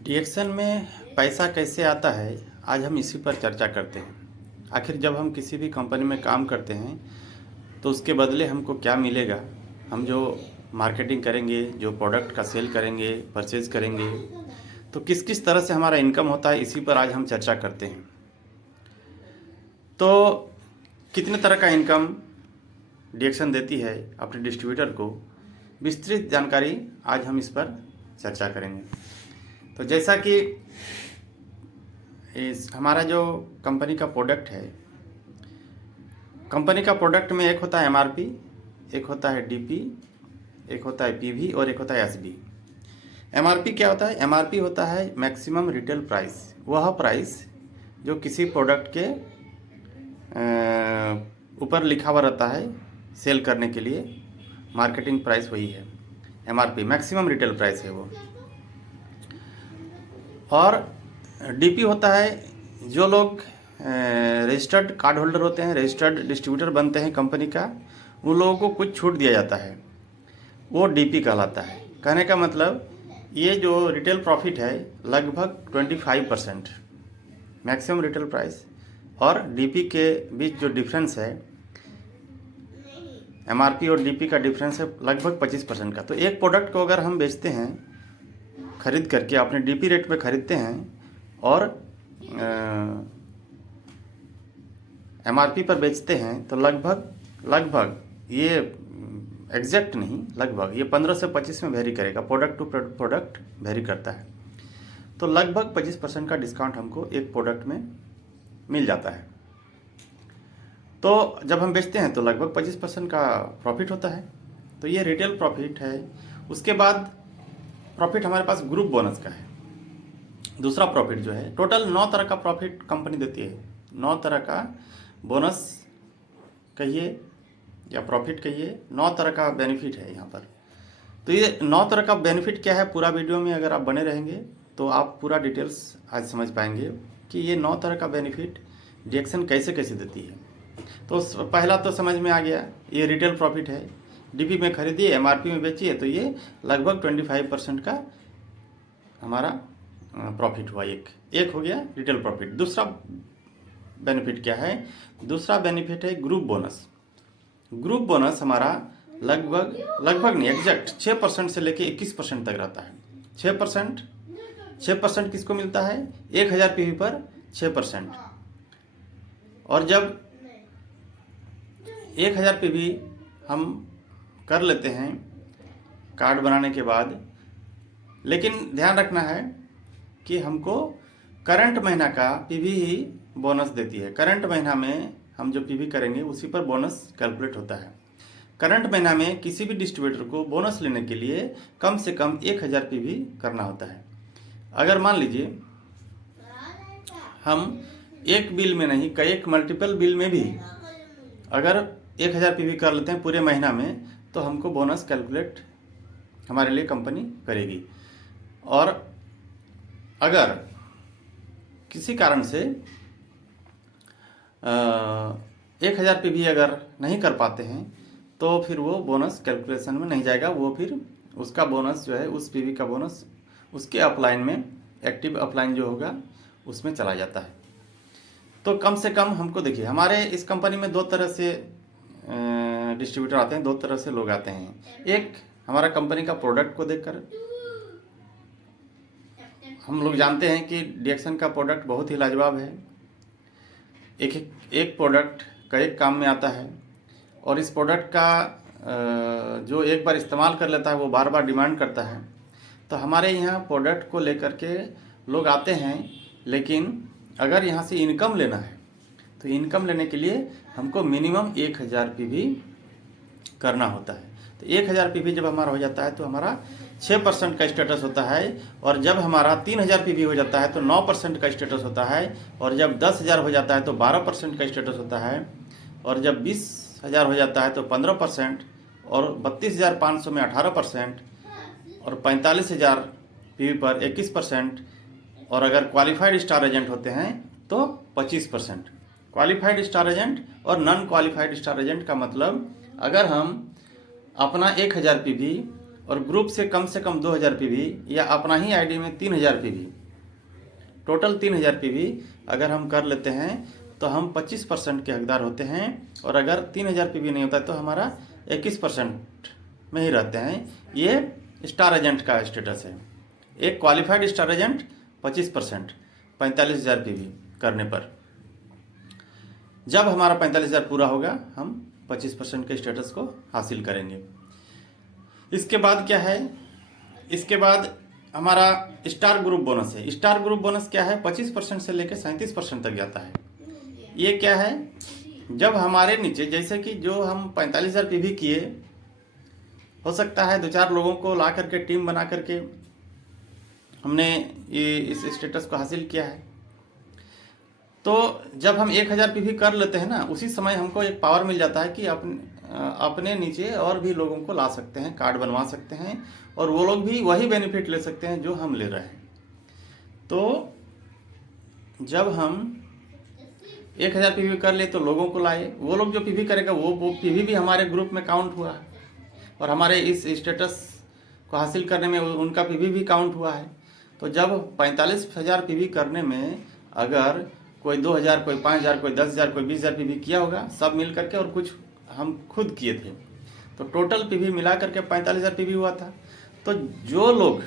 डीएक्शन में पैसा कैसे आता है, आज हम इसी पर चर्चा करते हैं। आखिर जब हम किसी भी कंपनी में काम करते हैं तो उसके बदले हमको क्या मिलेगा। हम जो मार्केटिंग करेंगे, जो प्रोडक्ट का सेल करेंगे, परचेज करेंगे, तो किस किस तरह से हमारा इनकम होता है, इसी पर आज हम चर्चा करते हैं। तो कितने तरह का इनकम डीएक्शन देती है अपने डिस्ट्रीब्यूटर को, विस्तृत जानकारी आज हम इस पर चर्चा करेंगे। तो जैसा कि इस हमारा जो कंपनी का प्रोडक्ट है, कंपनी का प्रोडक्ट में एक होता है एमआरपी, एक होता है डीपी, एक होता है पीवी और एक होता है एसबी। एमआरपी क्या होता है? एमआरपी होता है मैक्सिमम रिटेल प्राइस। वह प्राइस जो किसी प्रोडक्ट के ऊपर लिखा हुआ रहता है सेल करने के लिए, मार्केटिंग प्राइस वही है एमआरपी, मैक्सिमम रिटेल प्राइस है वो। और डीपी होता है जो लोग रजिस्टर्ड कार्ड होल्डर होते हैं, रजिस्टर्ड डिस्ट्रीब्यूटर बनते हैं कंपनी का, उन लोगों को कुछ छूट दिया जाता है, वो डीपी कहलाता है। कहने का मतलब ये जो रिटेल प्रॉफिट है लगभग 25% मैक्सिमम रिटेल प्राइस और डीपी के बीच जो डिफरेंस है, एमआरपी और डीपी का डिफरेंस है लगभग 25% का। तो एक प्रोडक्ट को अगर हम बेचते हैं खरीद करके, अपने डीपी रेट पे खरीदते हैं और एमआरपी पर बेचते हैं, तो लगभग ये एग्जैक्ट नहीं, लगभग ये 15 से 25 में वेरी करेगा, प्रोडक्ट टू प्रोडक्ट वेरी करता है। तो लगभग 25% का डिस्काउंट हमको एक प्रोडक्ट में मिल जाता है। तो जब हम बेचते हैं तो लगभग 25% का प्रॉफिट होता है। तो ये रिटेल प्रॉफिट है। उसके बाद प्रॉफिट हमारे पास ग्रुप बोनस का है। दूसरा प्रॉफिट जो है, टोटल 9 तरह का प्रॉफिट कंपनी देती है। 9 तरह का बोनस कहिए या प्रॉफिट कहिए, 9 तरह का बेनिफिट है यहाँ पर। तो ये 9 तरह का बेनिफिट क्या है, पूरा वीडियो में अगर आप बने रहेंगे तो आप पूरा डिटेल्स आज समझ पाएंगे कि ये 9 तरह का बेनिफिट डीएक्शन कैसे कैसे देती है। तो पहला तो समझ में आ गया, ये रिटेल प्रॉफिट है। डीपी में खरीदिए, एमआरपी में बेचिए, तो ये लगभग 25% का हमारा प्रॉफिट हुआ। एक हो गया रिटेल प्रॉफिट। दूसरा बेनिफिट क्या है? दूसरा बेनिफिट है ग्रुप बोनस। ग्रुप बोनस हमारा लगभग नहीं, एग्जैक्ट 6% से लेके 21% तक रहता है। 6% किसको मिलता है? 1000 पीवी पर 6%। और जब 1000 पीवी हम कर लेते हैं कार्ड बनाने के बाद, लेकिन ध्यान रखना है कि हमको करंट महीना का पीवी ही बोनस देती है। करंट महीना में हम जो पीवी करेंगे उसी पर बोनस कैलकुलेट होता है। करंट महीना में किसी भी डिस्ट्रीब्यूटर को बोनस लेने के लिए कम से कम 1000 पीवी करना होता है। अगर मान लीजिए हम एक बिल में नहीं, कई मल्टीपल बिल में भी अगर 1000 पीवी कर लेते हैं पूरे महीना में, तो हमको बोनस कैलकुलेट हमारे लिए कंपनी करेगी। और अगर किसी कारण से 1000 पीवी अगर नहीं कर पाते हैं तो फिर वो बोनस कैलकुलेशन में नहीं जाएगा। वो फिर उसका बोनस जो है, उस पीवी का बोनस उसके अपलाइन में, एक्टिव अपलाइन जो होगा उसमें चला जाता है। तो कम से कम हमको देखिए, हमारे इस कंपनी में 2 तरह से डिस्ट्रीब्यूटर आते हैं, 2 तरह से लोग आते हैं। एक हमारा कंपनी का प्रोडक्ट को देखकर, हम लोग जानते हैं कि डीएक्शन का प्रोडक्ट बहुत ही लाजवाब है। एक प्रोडक्ट कई काम में आता है और इस प्रोडक्ट का जो एक बार इस्तेमाल कर लेता है वो बार बार डिमांड करता है। तो हमारे यहाँ प्रोडक्ट को लेकर के लोग आते हैं, लेकिन अगर यहाँ से इनकम लेना है तो इनकम लेने के लिए हमको मिनिमम 1000 पीवी करना होता है। तो 1000 पीवी जब हमारा हो जाता है तो हमारा 6% का स्टेटस होता है। और जब हमारा 3000 पीवी हो जाता है तो 9% का स्टेटस होता है। और जब 10,000 हो जाता है तो 12% का स्टेटस होता है। और जब 20,000 हो जाता है तो 15%। और 32,500 में 18%। और 45,000 पीवी पर 21%। और अगर क्वालिफाइड स्टार एजेंट होते हैं तो 25%। क्वालिफाइड स्टार एजेंट और नॉन क्वालिफाइड स्टार एजेंट का मतलब, अगर हम अपना 1000 पीवी और ग्रुप से कम 2000 पीवी या अपना ही आईडी में 3000 पीवी, टोटल 3000 पीवी अगर हम कर लेते हैं तो हम 25% के हकदार होते हैं। और अगर 3000 पीवी नहीं होता तो हमारा 21% में ही रहते हैं। ये स्टार एजेंट का स्टेटस है। एक क्वालिफाइड स्टार एजेंट 25%, 45,000 पीवी करने पर। जब हमारा 45,000 पूरा होगा हम 25% के स्टेटस को हासिल करेंगे। इसके बाद क्या है, इसके बाद हमारा स्टार ग्रुप बोनस है। स्टार ग्रुप बोनस क्या है, 25% से लेकर 37% तक जाता है। ये क्या है, जब हमारे नीचे जैसे कि जो हम 45,000 पीवी किए, हो सकता है 2-4 लोगों को ला करके टीम बना करके हमने ये इस स्टेटस को हासिल किया है। तो जब हम 1000 पीवी कर लेते हैं ना, उसी समय हमको एक पावर मिल जाता है कि अपने नीचे और भी लोगों को ला सकते हैं, कार्ड बनवा सकते हैं और वो लोग भी वही बेनिफिट ले सकते हैं जो हम ले रहे हैं। तो जब हम 1000 पीवी कर ले तो लोगों को लाए, वो लोग जो पीवी करेगा वो पीवी भी हमारे ग्रुप में काउंट हुआ है और हमारे इस स्टेटस को हासिल करने में उनका पीवी भी काउंट हुआ है। तो जब 45,000 पीवी करने में अगर कोई 2,000, कोई 5,000, कोई 10,000, कोई 20,000 पीवी किया होगा, सब मिल करके, और कुछ हम खुद किए थे, तो टोटल पीवी मिला करके 45,000 पीवी हुआ था। तो जो लोग,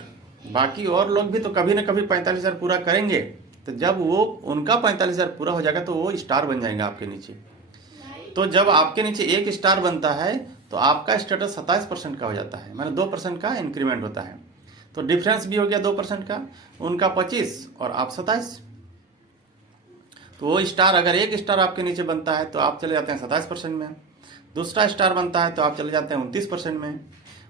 बाकी और लोग भी तो कभी ना कभी 45,000 पूरा करेंगे, तो जब वो उनका 45,000 पूरा हो जाएगा तो वो स्टार बन जाएगा आपके नीचे। तो जब आपके नीचे एक स्टार बनता है तो आपका स्टेटस 27% का हो जाता है, माने 2% का इंक्रीमेंट होता है। तो डिफरेंस भी हो गया 2% का, उनका 25 और आप 27। तो वो स्टार, अगर एक स्टार आपके नीचे बनता है तो आप चले जाते हैं 27% में, दूसरा स्टार बनता है तो आप चले जाते हैं 29% में,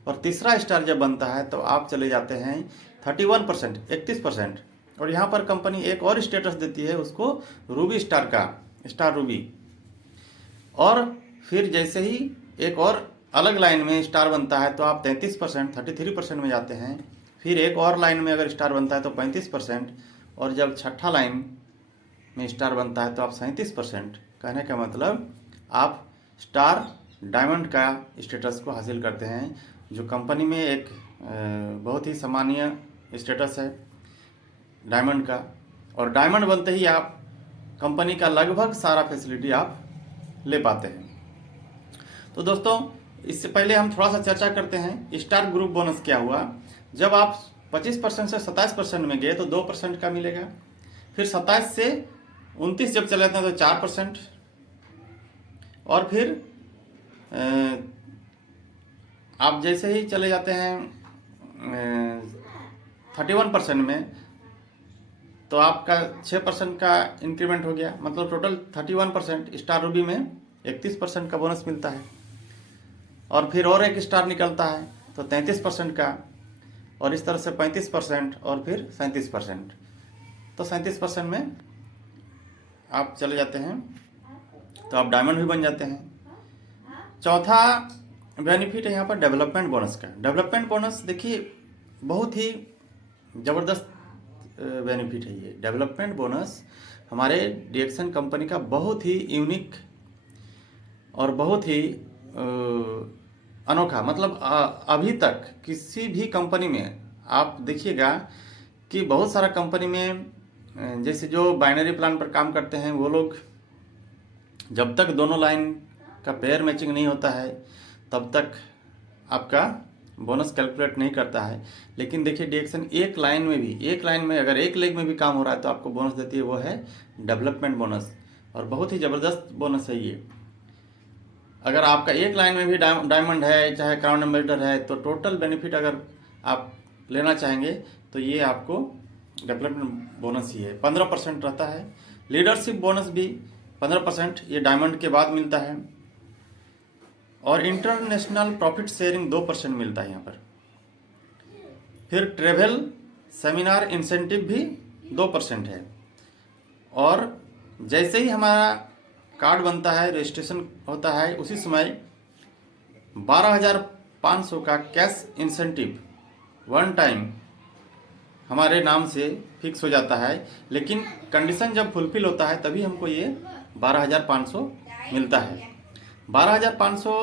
और तीसरा स्टार जब बनता है तो आप चले जाते हैं 31%, 31%। और यहाँ पर कंपनी एक और स्टेटस देती है उसको, रूबी स्टार का, स्टार रूबी। और फिर जैसे ही एक और अलग लाइन में स्टार बनता है तो आप 33%, 33% में जाते हैं। फिर एक और लाइन में अगर स्टार बनता है तो 35%, और जब छठा लाइन में स्टार बनता है तो आप 37%। कहने का मतलब आप स्टार डायमंड का स्टेटस को हासिल करते हैं, जो कंपनी में एक बहुत ही सामान्य स्टेटस है डायमंड का। और डायमंड बनते ही आप कंपनी का लगभग सारा फैसिलिटी आप ले पाते हैं। तो दोस्तों, इससे पहले हम थोड़ा सा चर्चा करते हैं स्टार ग्रुप बोनस क्या हुआ। जब आप 25% से 27% में गए तो 2% का मिलेगा। फिर 27 से 29 जब चले जाते हैं तो 4%, और फिर आप जैसे ही चले जाते हैं 31% में तो आपका 6% का इंक्रीमेंट हो गया, मतलब टोटल 31%। स्टार रूबी में 31% का बोनस मिलता है, और फिर और एक स्टार निकलता है तो 33% का, और इस तरह से 35% और फिर 37%। तो 37% में आप चले जाते हैं तो आप डायमंड भी बन जाते हैं। चौथा बेनिफिट है यहाँ पर डेवलपमेंट बोनस का। डेवलपमेंट बोनस देखिए बहुत ही ज़बरदस्त बेनिफिट है ये। डेवलपमेंट बोनस हमारे डीएक्सन कंपनी का बहुत ही यूनिक और बहुत ही अनोखा, मतलब अभी तक किसी भी कंपनी में आप देखिएगा कि बहुत सारा कंपनी में जैसे जो बाइनरी प्लान पर काम करते हैं वो लोग जब तक दोनों लाइन का पेयर मैचिंग नहीं होता है तब तक आपका बोनस कैलकुलेट नहीं करता है। लेकिन देखिए डीएक्सन एक लाइन में अगर एक लेग में भी काम हो रहा है तो आपको बोनस देती है, वो है डेवलपमेंट बोनस। और बहुत ही ज़बरदस्त बोनस है ये। अगर आपका एक लाइन में भी डायमंड है चाहे क्राउन एम्बेसडर है तो टोटल बेनिफिट अगर आप लेना चाहेंगे तो ये आपको डेवलपमेंट बोनस ही है। 15% रहता है। लीडरशिप बोनस भी 15% ये डायमंड के बाद मिलता है। और इंटरनेशनल प्रॉफिट शेयरिंग 2% मिलता है यहाँ पर। फिर ट्रेवल सेमिनार इंसेंटिव भी 2% है। और जैसे ही हमारा कार्ड बनता है, रजिस्ट्रेशन होता है, उसी समय 12,500 का कैश इंसेंटिव वन टाइम हमारे नाम से फिक्स हो जाता है। लेकिन कंडीशन जब फुलफिल होता है तभी हमको ये 12,500 मिलता है। 12,500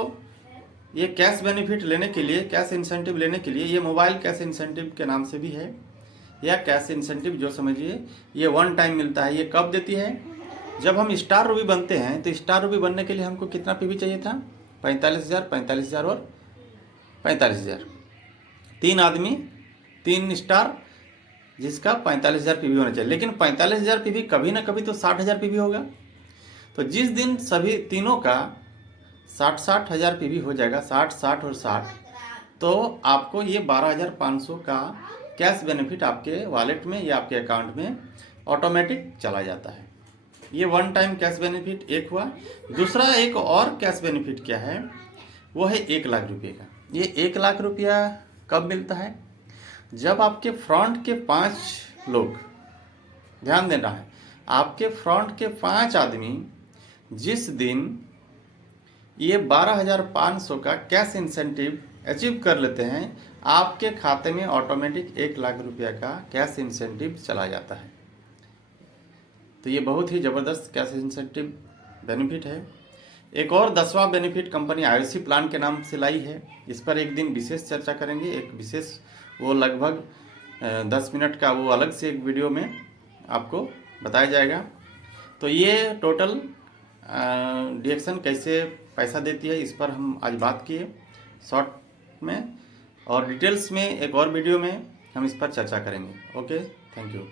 ये कैश बेनिफिट लेने के लिए, कैश इंसेंटिव लेने के लिए, ये मोबाइल कैश इंसेंटिव के नाम से भी है, या कैश इंसेंटिव जो समझिए, ये वन टाइम मिलता है। ये कब देती है? जब हम स्टार रूबी बनते हैं, तो स्टार रूबी बनने के लिए हमको कितना पीवी चाहिए था? 45,000, 45,000 और 45,000। 3 आदमी 3 स्टार, जिसका 45,000 पीवी होना चाहिए। लेकिन 45,000 पीवी कभी ना कभी तो 60,000 पीवी होगा। तो जिस दिन सभी तीनों का 60 हज़ार पीवी हो जाएगा, 60, 60 और 60, तो आपको ये 12,500 का कैश बेनिफिट आपके वॉलेट में या आपके अकाउंट में ऑटोमेटिक चला जाता है। ये वन टाइम कैश बेनिफिट एक हुआ। दूसरा एक और कैश बेनिफिट क्या है? वो है 1 लाख रुपये का। ये 1 लाख रुपया कब मिलता है? जब आपके फ्रंट के 5 लोग, ध्यान देना है, आपके फ्रंट के 5 आदमी जिस दिन ये 12,500 का कैश इंसेंटिव अचीव कर लेते हैं, आपके खाते में ऑटोमेटिक 1 लाख रुपया का कैश इंसेंटिव चला जाता है। तो ये बहुत ही ज़बरदस्त कैश इंसेंटिव बेनिफिट है। एक और 10वां बेनिफिट कंपनी IOC प्लान के नाम से लाई है। इस पर एक दिन विशेष चर्चा करेंगे, एक विशेष, वो लगभग 10 मिनट का, वो अलग से एक वीडियो में आपको बताया जाएगा। तो ये टोटल डिएक्शन कैसे पैसा देती है, इस पर हम आज बात किए शॉर्ट में, और डिटेल्स में एक और वीडियो में हम इस पर चर्चा करेंगे। Okay, thank you.